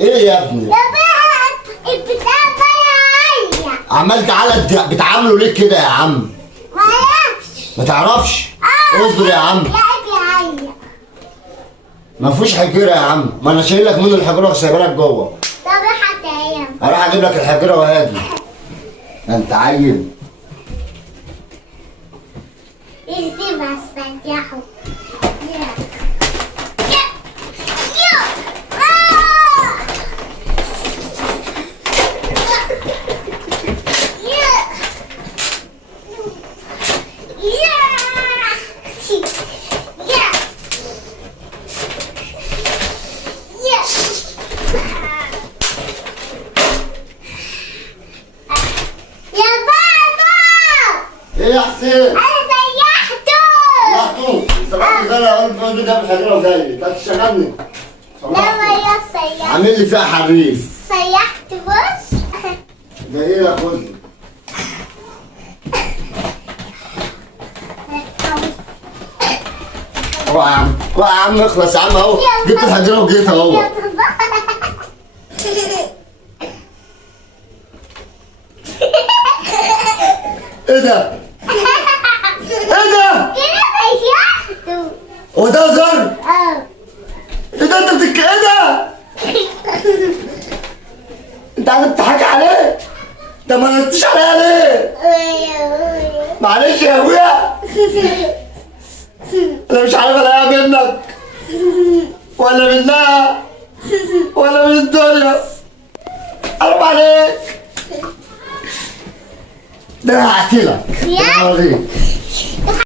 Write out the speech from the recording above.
ايه يا ابني؟ يا بنت البتاع ضايع. عمال تعالى بتعامله ليه كده يا عم؟ ما يعرفش. ما تعرفش؟ اصبر يا عم. يعيا. ما فيهوش حجيره يا عم، ما انا شايل لك منه الحجيره وسايبها لك جوه. طب حتى هي. هروح اجيب لك الحجيره وهاجي. انت عيل. اهدي بس فتحه. ايه يا حسين؟ انا سيحته. محطوط. سمعت زي انا قلت بقول جاب الحجيره وجاي، انت هتشتغلني. لا ما يا سيحت. عامل لي فيها حريف. سيحت بص. ده ايه يا خد؟ اوعى يا عم، اوعى يا عم اخلص يا عم اهو، جبت الحجيره وجيت اهو. ايه ده؟ ايه ده؟ كده سيحته. هو ده هزار؟ اه. ايه ده انت ايه ده؟ انت عايز تضحك عليه؟ انت ما ردتش عليا ليه؟ معلش يا ابويا، انا مش عارف الاقيها منك ولا منها ولا من الدنيا. حرام عليك، ده انا هقتلك. يا. ده أنا هوريك.